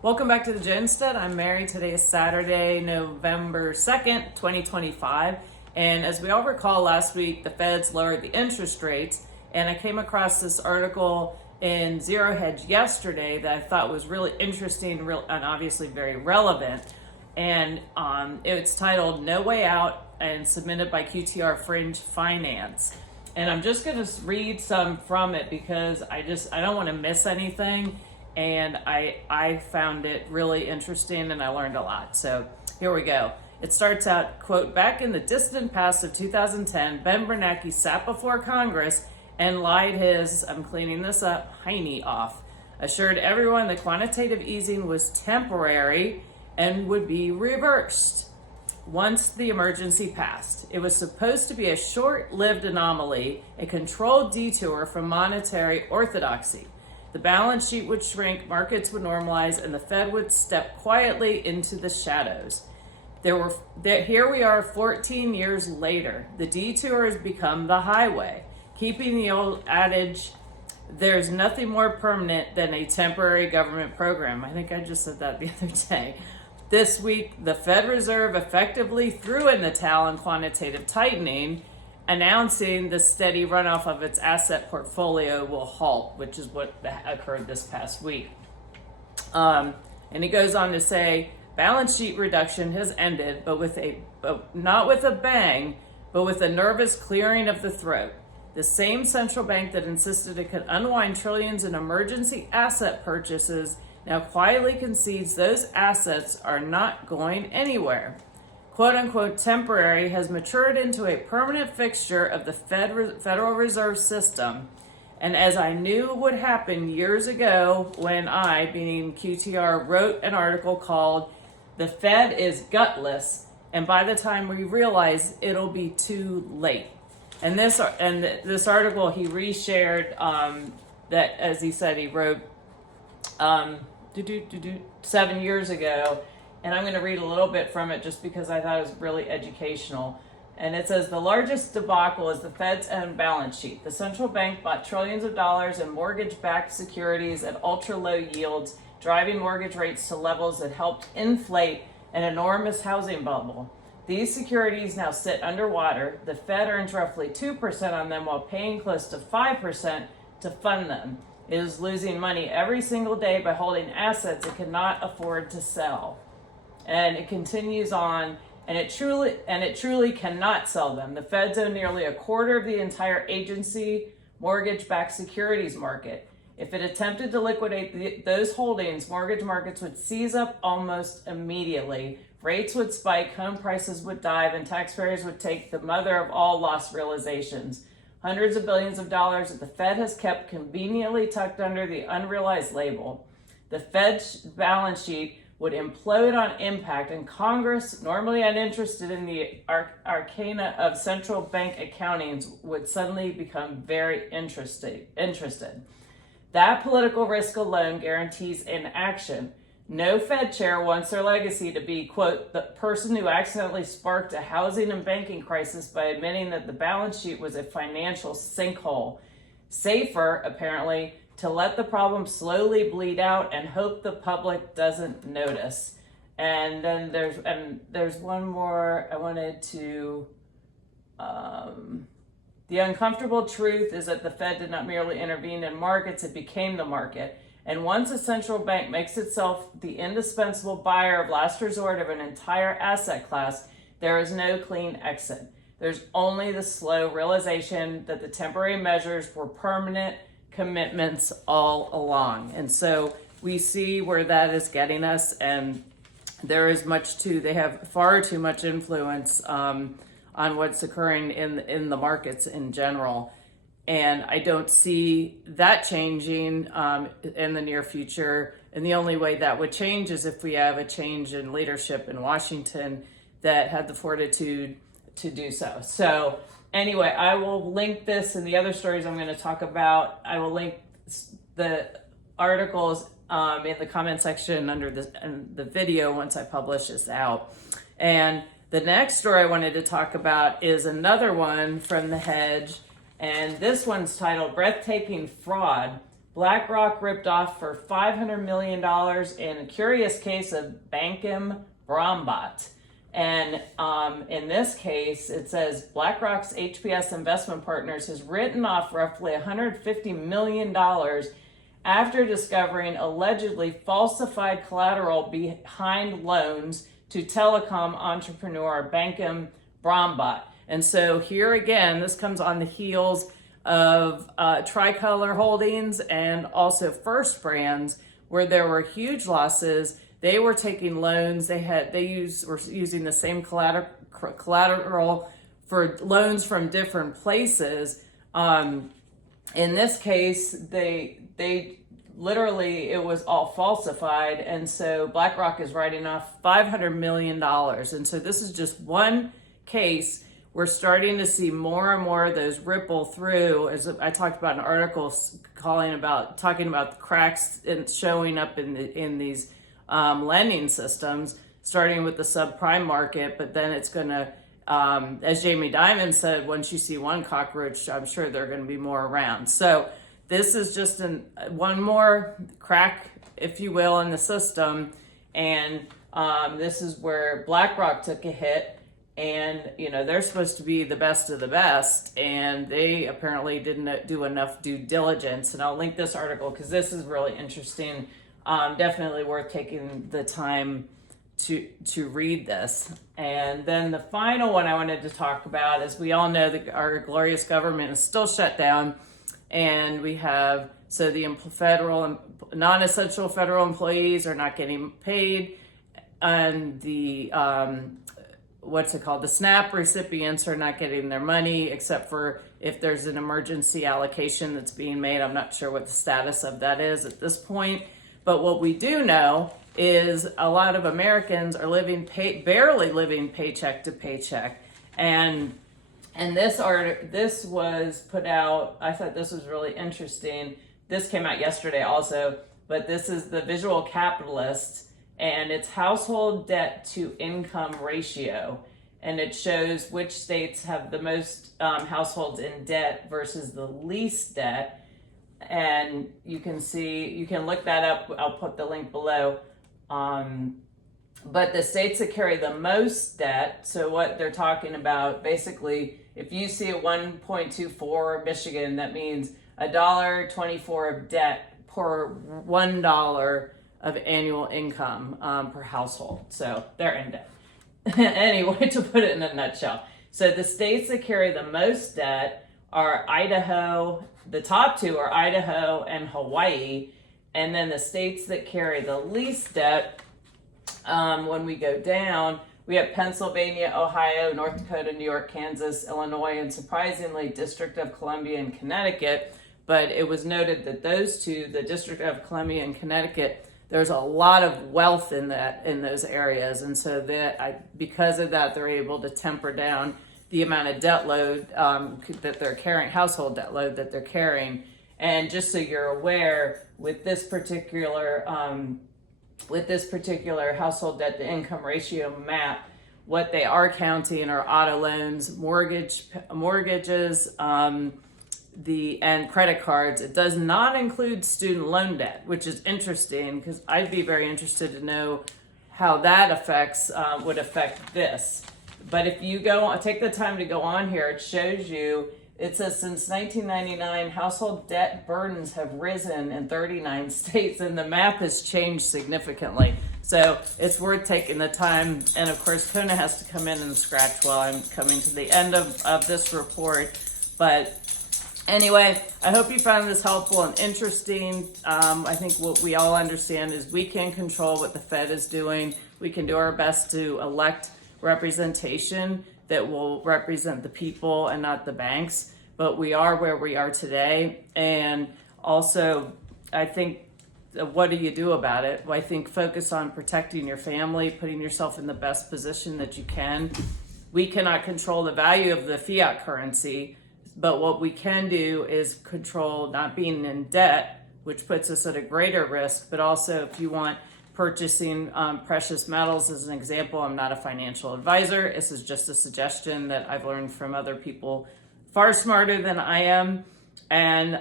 Welcome back to the Jonestead. I'm Mary. Today is Saturday, November 2nd, 2025. And as we all recall, last week the Feds lowered the interest rates. And I came across this article in Zero Hedge yesterday that I thought was really interesting and obviously very relevant. And it's titled No Way Out and submitted by QTR Fringe Finance. And I'm just going to read some from it because I don't want to miss anything. And I found it really interesting and I learned a lot. So here we go. It starts out, quote, back in the distant past of 2010, Ben Bernanke sat before Congress and lied his, I'm cleaning this up, hiney off, assured everyone that quantitative easing was temporary and would be reversed once the emergency passed. It was supposed to be a short-lived anomaly, a controlled detour from monetary orthodoxy. The balance sheet would shrink, markets would normalize, and the Fed would step quietly into the shadows. Here we are 14 years later. The detour has become the highway, keeping the old adage, there's nothing more permanent than a temporary government program. I think I just said that the other day. This week, the Fed Reserve effectively threw in the towel on quantitative tightening, announcing the steady runoff of its asset portfolio will halt, which is what occurred this past week. And he goes on to say, balance sheet reduction has ended, but not with a bang, but with a nervous clearing of the throat. The same central bank that insisted it could unwind trillions in emergency asset purchases now quietly concedes those assets are not going anywhere. Quote-unquote temporary has matured into a permanent fixture of the Federal Reserve System. And as I knew would happen years ago when I, being QTR, wrote an article called The Fed is Gutless, and by the time we realize it'll be too late. And this article he reshared that, as he said, he wrote 7 years ago. And I'm going to read a little bit from it just because I thought it was really educational. And it says, the largest debacle is the Fed's own balance sheet. The central bank bought trillions of dollars in mortgage-backed securities at ultra-low yields, driving mortgage rates to levels that helped inflate an enormous housing bubble. These securities now sit underwater. The Fed earns roughly 2% on them while paying close to 5% to fund them. It is losing money every single day by holding assets it cannot afford to sell. And it continues on, and it truly cannot sell them. The Feds own nearly a quarter of the entire agency mortgage-backed securities market. If it attempted to liquidate those holdings, mortgage markets would seize up almost immediately. Rates would spike, home prices would dive, and taxpayers would take the mother of all loss realizations. Hundreds of billions of dollars that the Fed has kept conveniently tucked under the unrealized label. The Fed's balance sheet would implode on impact, and Congress, normally uninterested in the arcana of central bank accountings, would suddenly become very interested. That political risk alone guarantees inaction. No Fed chair wants their legacy to be, quote, the person who accidentally sparked a housing and banking crisis by admitting that the balance sheet was a financial sinkhole. Safer, apparently, to let the problem slowly bleed out and hope the public doesn't notice. And then there's one more I wanted to, the uncomfortable truth is that the Fed did not merely intervene in markets, it became the market. And once a central bank makes itself the indispensable buyer of last resort of an entire asset class, there is no clean exit. There's only the slow realization that the temporary measures were permanent commitments all along. And so we see where that is getting us, and there is they have far too much influence on what's occurring in the markets in general. And I don't see that changing in the near future. And the only way that would change is if we have a change in leadership in Washington that had the fortitude to do so. So anyway, I will link this and the other stories I'm going to talk about. I will link the articles in the comment section under the video once I publish this out. And the next story I wanted to talk about is another one from The Hedge. And this one's titled Breathtaking Fraud. BlackRock ripped off for $500 million in a curious case of Bankim Brombaut. And in this case, it says BlackRock's HPS Investment Partners has written off roughly $150 million after discovering allegedly falsified collateral behind loans to telecom entrepreneur Bankim Brombaut. And so here again, this comes on the heels of Tricolor Holdings and also First Brands, where there were huge losses. They were taking loans. Were using the same collateral for loans from different places. In this case, they literally, it was all falsified, and so BlackRock is writing off $500 million. And so this is just one case. We're starting to see more and more of those ripple through. As I talked about an article talking about the cracks and showing up in these lending systems, starting with the subprime market, but then it's going to, as Jamie Dimon said, once you see one cockroach, I'm sure there are going to be more around. So this is just one more crack, if you will, in the system. And this is where BlackRock took a hit. And, they're supposed to be the best of the best. And they apparently didn't do enough due diligence. And I'll link this article because this is really interesting. Definitely worth taking the time to read this. And then the final one I wanted to talk about is, we all know that our glorious government is still shut down. And we have, so the federal, non-essential federal employees are not getting paid, and the, the SNAP recipients are not getting their money, except for if there's an emergency allocation that's being made. I'm not sure what the status of that is at this point. But what we do know is a lot of Americans are barely living paycheck to paycheck. And this was put out, I thought this was really interesting. This came out yesterday also, but this is the Visual Capitalist, and it's household debt to income ratio. And it shows which states have the most households in debt versus the least debt. And you can look that up. I'll put the link below. But the states that carry the most debt, so what they're talking about, basically, if you see a 1.24 Michigan, that means $1.24 of debt per $1 of annual income per household. So they're in debt. Anyway, to put it in a nutshell. So the states that carry the most debt are Idaho. The top two are Idaho and Hawaii. And then the states that carry the least debt, when we go down, we have Pennsylvania, Ohio, North Dakota, New York, Kansas, Illinois, and surprisingly, District of Columbia and Connecticut. But it was noted that those two, the District of Columbia and Connecticut, there's a lot of wealth in those areas. And so because of that, they're able to temper down the amount of debt load that they're carrying, household debt load that they're carrying. And just so you're aware, with this particular household debt to income ratio map, what they are counting are auto loans, mortgages, and credit cards. It does not include student loan debt, which is interesting because I'd be very interested to know how that would affect this. But if you take the time to go on here, it shows you. It says since 1999, household debt burdens have risen in 39 states, and the map has changed significantly. So it's worth taking the time. And of course, Kona has to come in and scratch while I'm coming to the end of this report. But anyway, I hope you found this helpful and interesting. I think what we all understand is we can control what the Fed is doing. We can do our best to elect representation that will represent the people and not the banks, but we are where we are today. And also, I think, what do you do about it? Well, I think focus on protecting your family, putting yourself in the best position that you can. We cannot control the value of the fiat currency, but what we can do is control not being in debt, which puts us at a greater risk. But also, if you want purchasing precious metals as an example, I'm not a financial advisor. This is just a suggestion that I've learned from other people far smarter than I am. And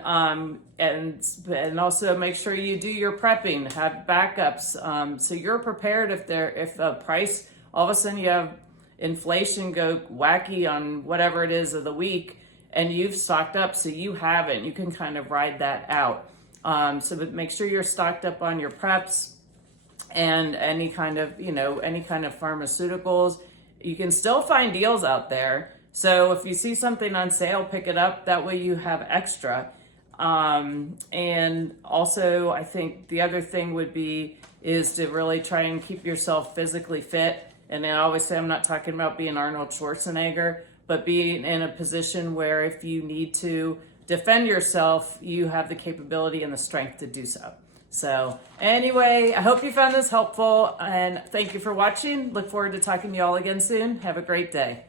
also make sure you do your prepping, have backups, so you're prepared if a price, all of a sudden you have inflation go wacky on whatever it is of the week, and you've stocked up, so you haven't. You can kind of ride that out. But make sure you're stocked up on your preps and any kind of pharmaceuticals. You can still find deals out there. So if you see something on sale, pick it up. That way you have extra. And also, I think the other thing is to really try and keep yourself physically fit. And I always say, I'm not talking about being Arnold Schwarzenegger, but being in a position where if you need to defend yourself, you have the capability and the strength to do so. So anyway, I hope you found this helpful, and thank you for watching. Look forward to talking to you all again soon. Have a great day.